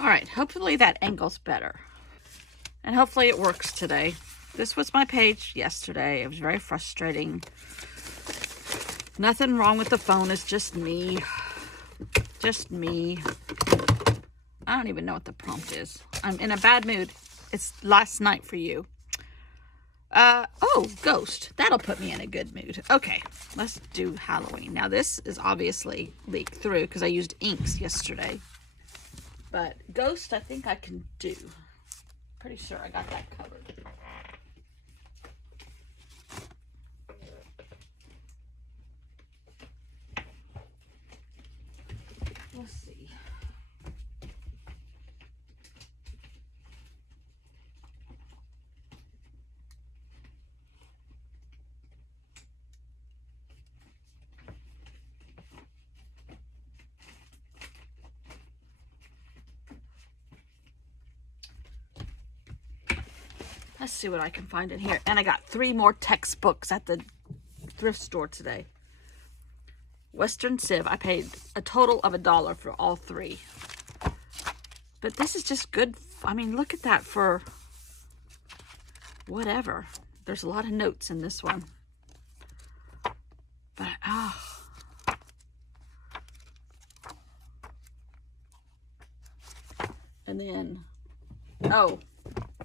All right, hopefully that angle's better. And hopefully it works today. This was my page yesterday. It was very frustrating. Nothing wrong with the phone. It's just me. Just me. I don't even know what the prompt is. I'm in a bad mood. It's last night for you. Oh, ghost. That'll put me in a good mood. Okay, let's do Halloween. Now this is obviously leaked through because I used inks yesterday. But ghost, I think I can do. Pretty sure I got that covered. Let's see. Let's see what I can find in here. And I got 3 more textbooks at the thrift store today. Western Civ. I paid a total of $1 for all 3. But this is just good. I mean, look at that for whatever. There's a lot of notes in this one. But, And then, oh,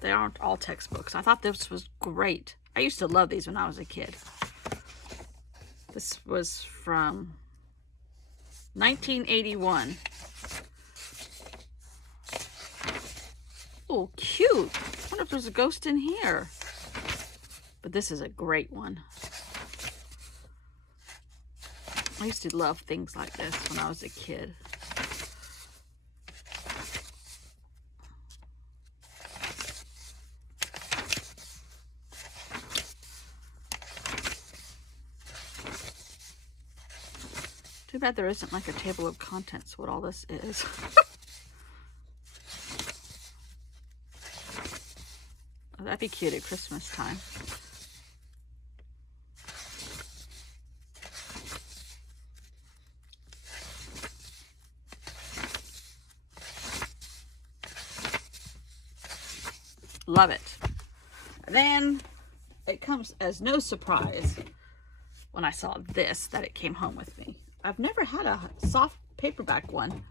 they aren't all textbooks. I thought this was great. I used to love these when I was a kid. This was from 1981. Oh, cute. I wonder if there's a ghost in here. But this is a great one. I used to love things like this when I was a kid. Too bad there isn't like a table of contents, what all this is. Oh, that'd be cute at Christmas time. Love it. And then it comes as no surprise when I saw this that it came home with me. I've never had a soft paperback one.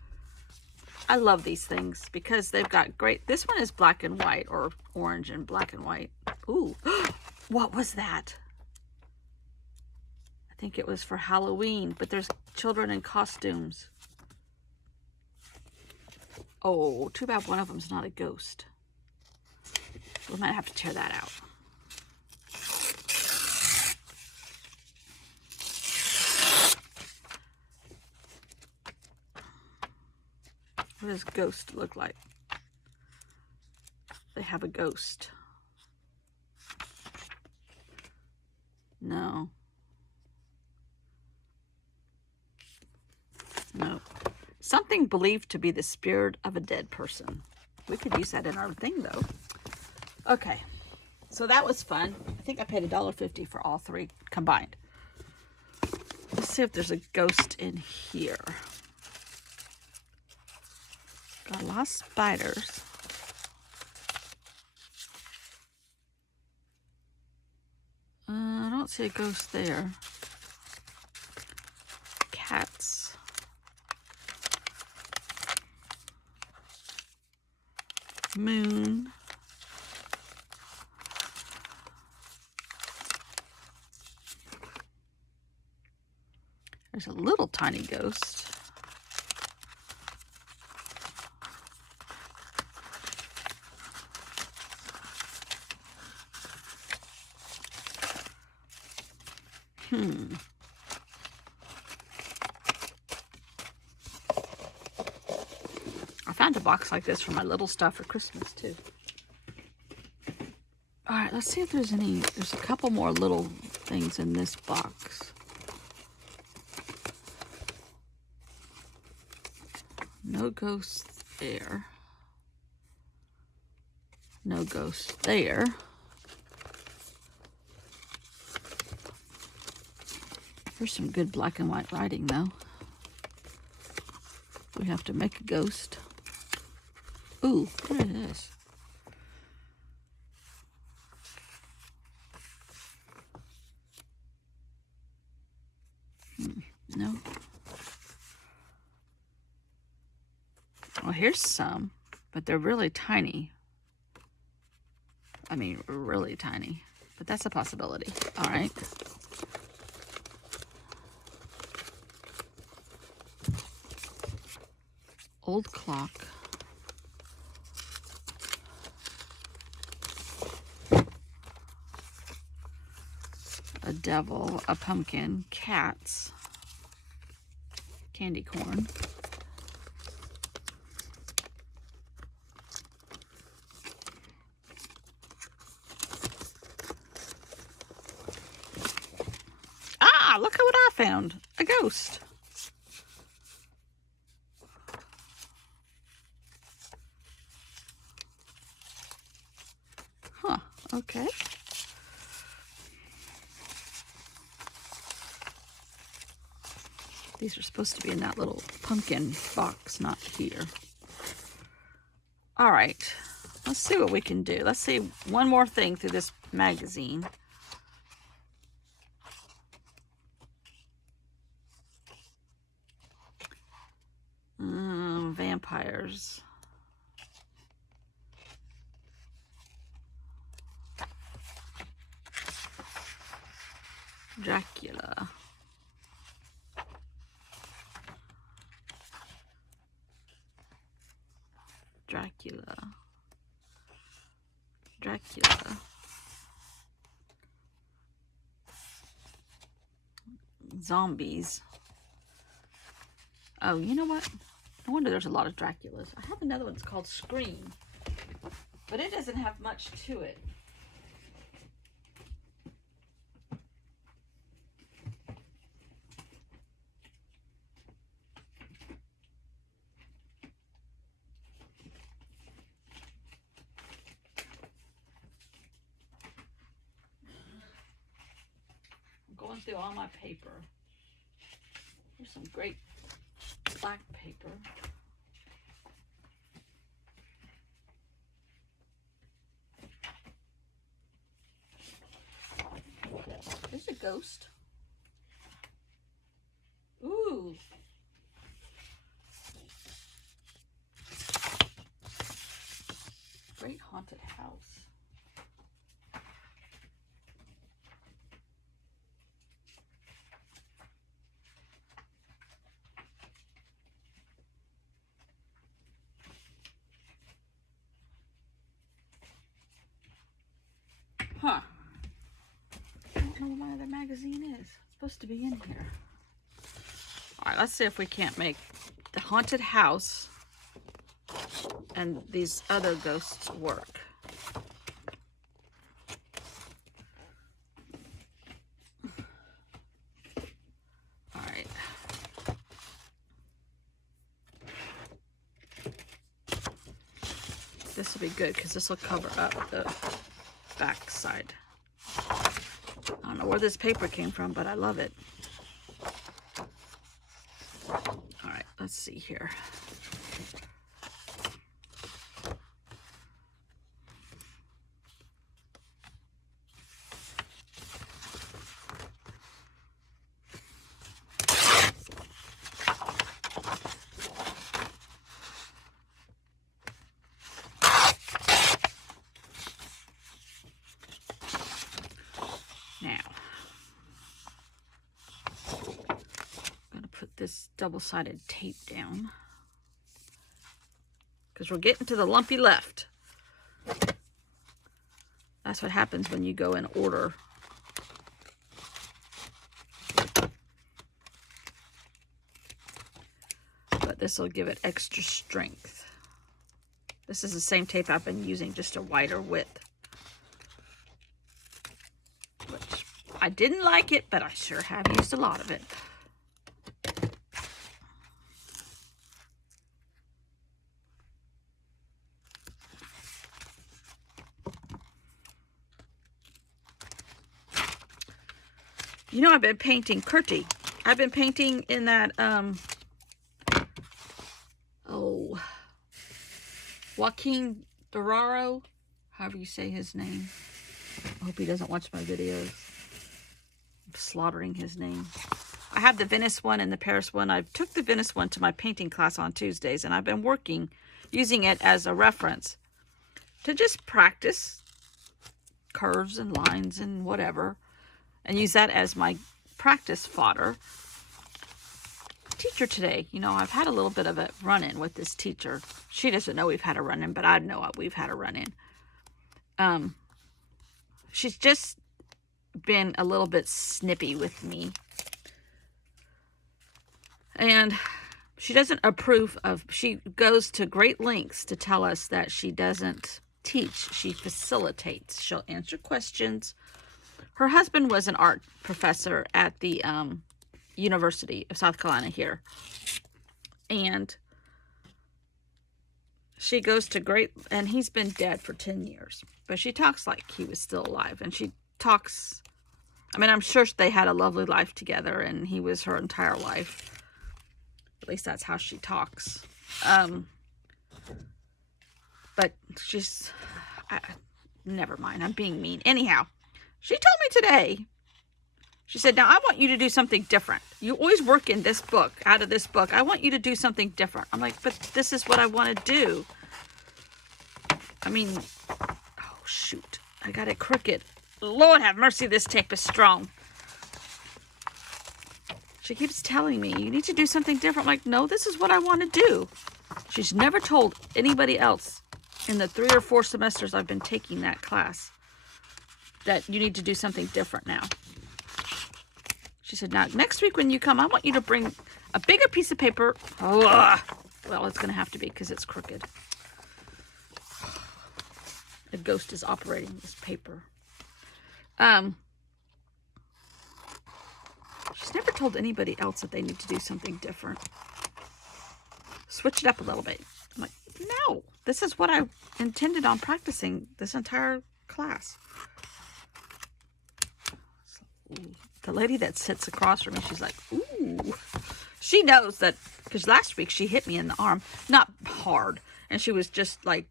I love these things because they've got great... This one is black and white, or orange and black and white. Ooh, what was that? I think it was for Halloween, but there's children in costumes. Oh, too bad one of them's not a ghost. We might have to tear that out. What does ghost look like? They have a ghost. No. No. Something believed to be the spirit of a dead person. We could use that in our thing, though. Okay. So that was fun. I think I paid $1.50 for all 3 combined. Let's see if there's a ghost in here. Got a lot of spiders. I don't see a ghost there. Cats. Moon. There's a little tiny ghost. I found a box like this for my little stuff for Christmas too. All right, let's see if there's any. There's a couple more little things in this box. No ghosts there. No ghosts there. There's some good black and white writing, though. We have to make a ghost. Ooh, what is this? No. Well, here's some, but they're really tiny. I mean, really tiny, but that's a possibility. All right. Old clock. A devil, a pumpkin, cats, candy corn. Ah, look at what I found. A ghost. Huh, okay. These are supposed to be in that little pumpkin box, not here. All right, let's see what we can do. Let's see one more thing through this magazine. Vampires. Dracula. Dracula. Dracula. Zombies. Oh, you know what? No wonder there's a lot of Draculas. I have another one that's called Scream, but it doesn't have much to it. I'm going through all my paper. There's some great black paper. There's a ghost. Ooh. Great haunted house. Huh. I don't know where my other magazine is. It's supposed to be in here. All right, let's see if we can't make the haunted house and these other ghosts work. All right. This will be good because this will cover up the back side. I don't know where this paper came from, but I love it. All right, let's see here. This double-sided tape down because we're getting to the lumpy left. That's what happens when you go in order. But this will give it extra strength. This is the same tape I've been using, just a wider width. Which I didn't like it, but I sure have used a lot of it. You know, I've been painting Kurti. I've been painting in that, Joaquin Doraro, however you say his name. I hope he doesn't watch my videos. I'm slaughtering his name. I have the Venice one and the Paris one. I took the Venice one to my painting class on Tuesdays, and I've been using it as a reference to just practice curves and lines and whatever, and use that as my practice fodder. Teacher today, I've had a little bit of a run-in with this teacher. She doesn't know we've had a run-in, but I know we've had a run-in. She's just been a little bit snippy with me. And she doesn't approve of, she goes to great lengths to tell us that she doesn't teach, she facilitates. She'll answer questions. Her husband was an art professor at the University of South Carolina here. And she goes to and he's been dead for 10 years. But she talks like he was still alive. And she talks, I'm sure they had a lovely life together and he was her entire life. At least that's how she talks. But she's, never mind, I'm being mean. Anyhow, she told me today, she said, now I want you to do something different. You always work in this book, out of this book. I want you to do something different. I'm like, but this is what I want to do. Oh shoot, I got it crooked. Lord have mercy, this tape is strong. She keeps telling me, you need to do something different. I'm like, no, this is what I want to do. She's never told anybody else in the 3 or 4 semesters I've been taking that class that you need to do something different now. She said, now, next week when you come, I want you to bring a bigger piece of paper. Ugh. Well, it's going to have to be because it's crooked. A ghost is operating this paper. She's never told anybody else that they need to do something different. Switch it up a little bit. I'm like, no, this is what I intended on practicing this entire class. The lady that sits across from me, she's like, ooh. She knows that, because last week she hit me in the arm. Not hard. And she was just like,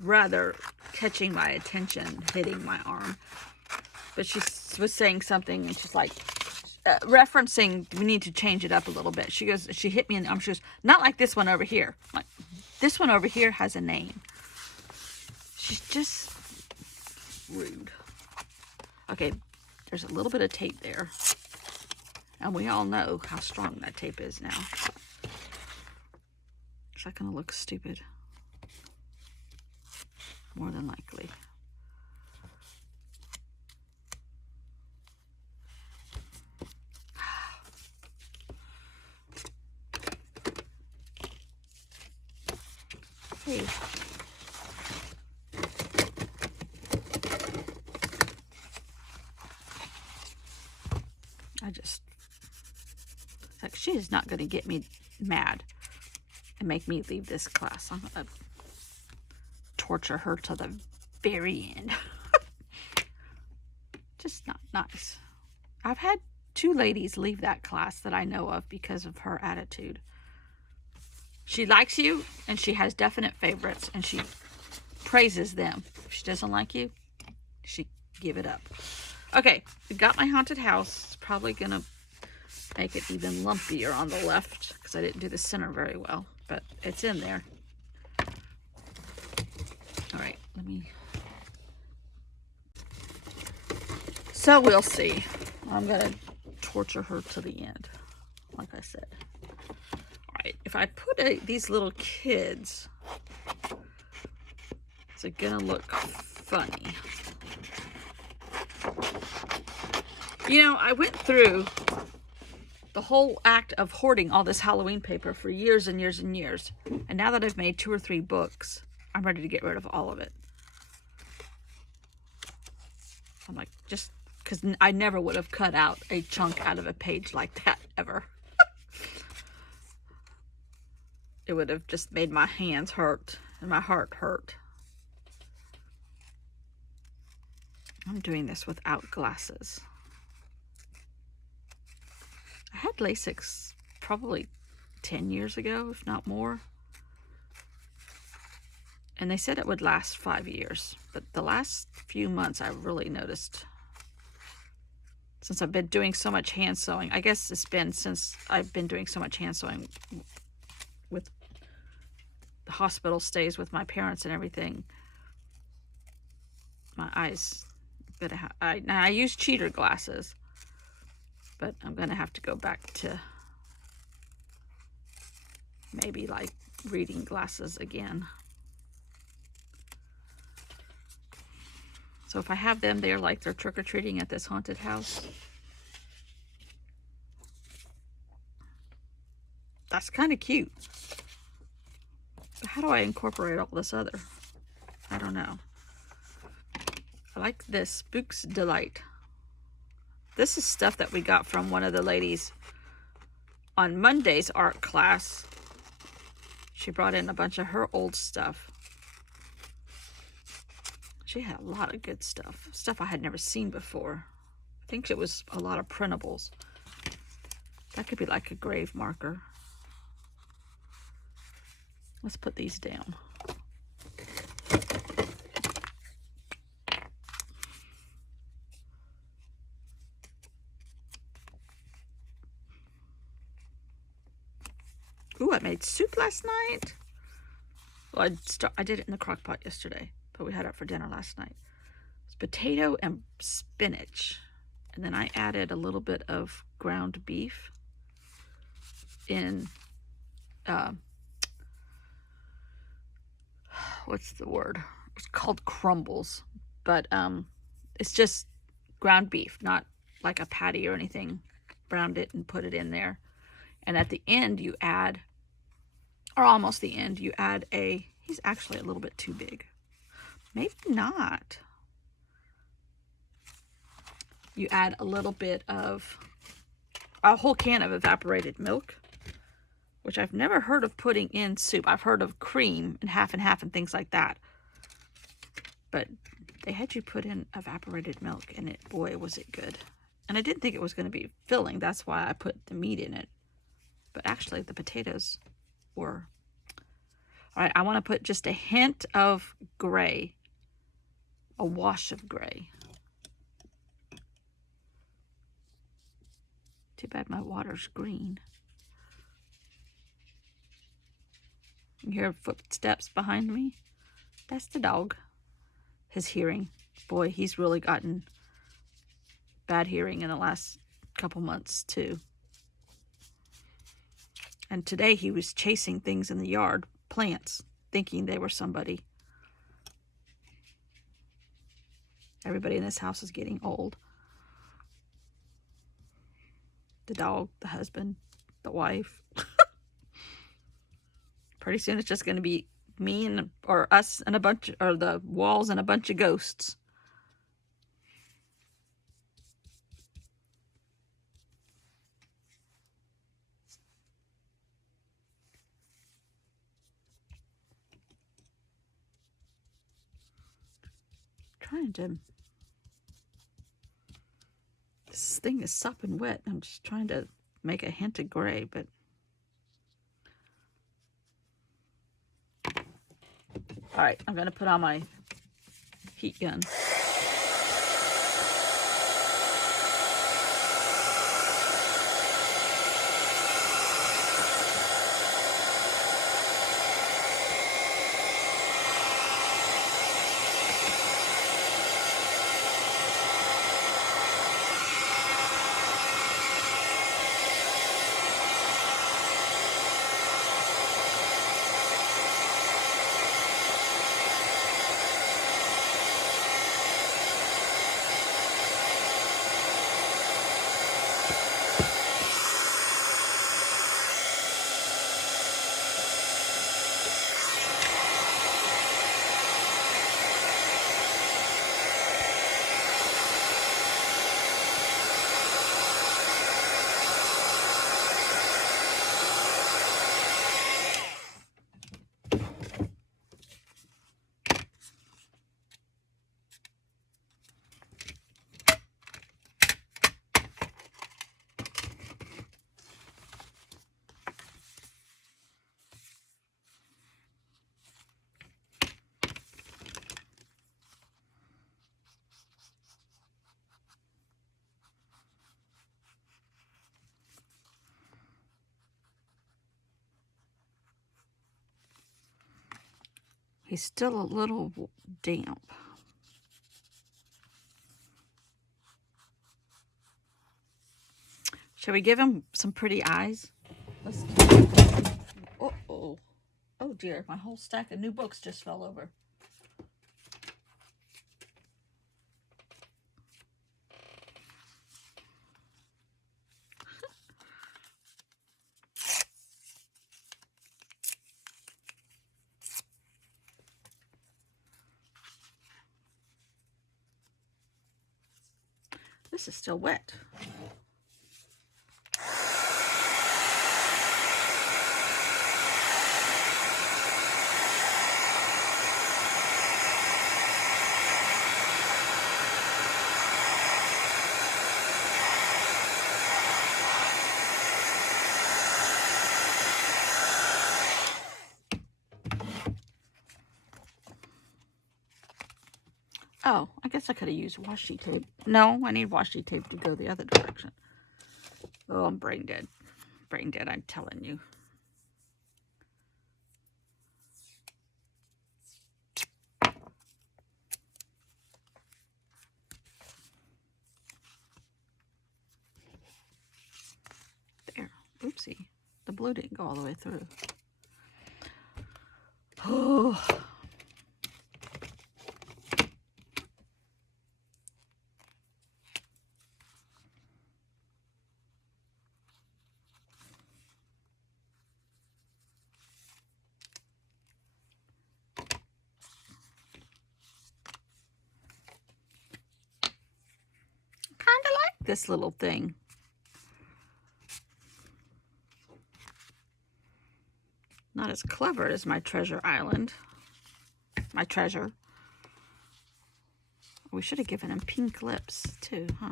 rather catching my attention, hitting my arm. But she was saying something, and she's like, referencing, we need to change it up a little bit. She goes, she hit me in the arm. She goes, not like this one over here. I'm like, this one over here has a name. She's just rude. Okay, there's a little bit of tape there. And we all know how strong that tape is now. Is that going to look stupid? More than likely. Hey. Like, she is not going to get me mad and make me leave this class. I'm going to torture her to the very end. Just not nice. I've had 2 ladies leave that class that I know of because of her attitude. She likes you, and she has definite favorites, and she praises them. If she doesn't like you, she give it up. Okay, we got my haunted house. It's probably going to make it even lumpier on the left because I didn't do the center very well, but it's in there. All right, let me... So we'll see. I'm going to torture her to the end, like I said. If I put these little kids, is it gonna look funny? I went through the whole act of hoarding all this Halloween paper for years and years and years. And now that I've made 2 or 3 books, I'm ready to get rid of all of it. I'm like, just because I never would have cut out a chunk out of a page like that, ever. It would have just made my hands hurt and my heart hurt. I'm doing this without glasses. I had LASIK probably 10 years ago, if not more. And they said it would last 5 years. But the last few months, I really noticed, since I've been doing so much hand sewing. I guess it's been since I've been doing so much hand sewing with the hospital stays with my parents and everything. My eyes, now I use cheater glasses, but I'm gonna have to go back to maybe like reading glasses again. So if I have them there, like they're trick-or-treating at this haunted house, that's kind of cute. But how do I incorporate all this other? I don't know. I like this Spooks Delight. This is stuff that we got from one of the ladies on Monday's art class. She brought in a bunch of her old stuff. She had a lot of good stuff. Stuff I had never seen before. I think it was a lot of printables. That could be like a grave marker. Let's put these down. Ooh, I made soup last night. Well, I did it in the crock pot yesterday, but we had it for dinner last night. It's potato and spinach. And then I added a little bit of ground beef in, what's the word? It's called crumbles, but it's just ground beef, not like a patty or anything. Browned it and put it in there. And at the end you add, or almost the end, you add he's actually a little bit too big. Maybe not. You add a little bit of, a whole can of evaporated milk, which I've never heard of putting in soup. I've heard of cream and half and things like that. But they had you put in evaporated milk, and boy, was it good. And I didn't think it was going to be filling. That's why I put the meat in it. But actually, the potatoes were. All right, I want to put just a hint of gray. A wash of gray. Too bad my water's green. You hear footsteps behind me? That's the dog. His hearing. Boy, he's really gotten bad hearing in the last couple months, too. And today he was chasing things in the yard, plants, thinking they were somebody. Everybody in this house is getting old. The dog, the husband, the wife. Pretty soon it's just going to be me or us and a bunch, or the walls and a bunch of ghosts. This thing is sopping wet. I'm just trying to make a hint of gray, but all right, I'm going to put on my heat gun. He's still a little damp. Shall we give him some pretty eyes? Let's. Uh-oh. Oh dear, my whole stack of new books just fell over. This is still wet. Oh, I guess I could have used washi tape. No, I need washi tape to go the other direction. Oh, I'm brain dead. Brain dead, I'm telling you. There. Oopsie. The blue didn't go all the way through. Oh. Kind of like this little thing. Not as clever as my treasure island. My treasure. We should have given him pink lips too, huh?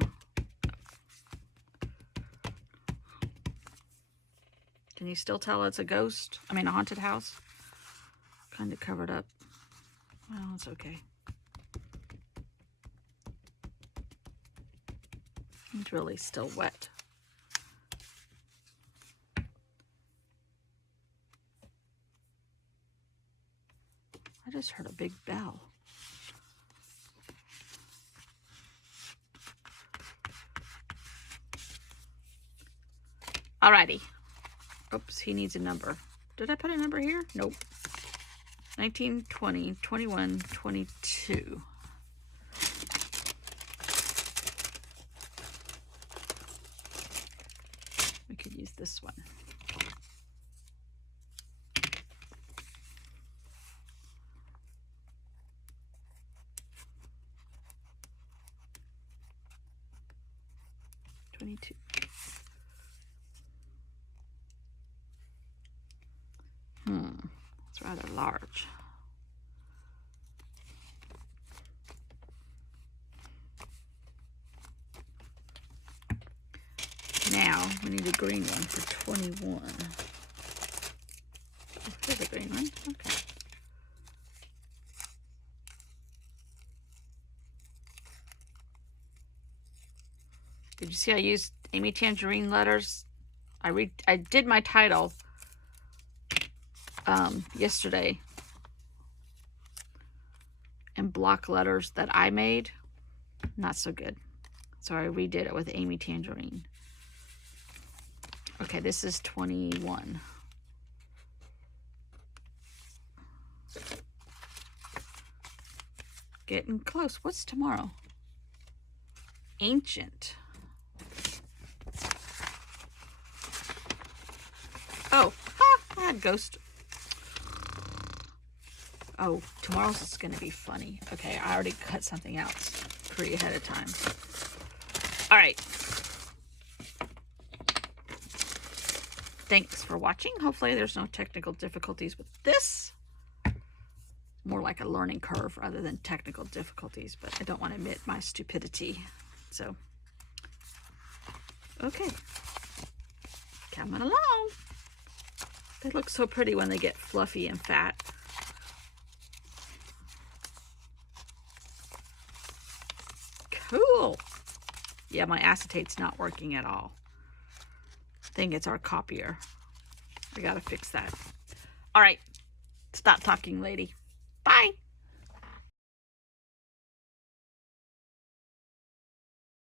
Can you still tell it's a ghost? I mean, a haunted house? Kind of covered up. Well, it's okay. It's really still wet. I just heard a big bell. Alrighty. Oops, he needs a number. Did I put a number here? Nope. 19, 20, 21, 22. We could use this one. It's rather large. Now we need a green one for 21. Oh, here's a green one. Okay. Did you see I used Amy Tangerine letters? I did my title yesterday in block letters that I made. Not so good. So I redid it with Amy Tangerine. Okay, this is 21. Getting close. What's tomorrow? Ancient. Oh, I had ghost. Oh, tomorrow's is going to be funny. Okay, I already cut something out pretty ahead of time. All right. Thanks for watching. Hopefully there's no technical difficulties with this. More like a learning curve rather than technical difficulties, but I don't want to admit my stupidity. So, okay. Coming along. They look so pretty when they get fluffy and fat. Cool. Yeah, my acetate's not working at all. I think it's our copier. I gotta fix that. All right. Stop talking, lady. Bye.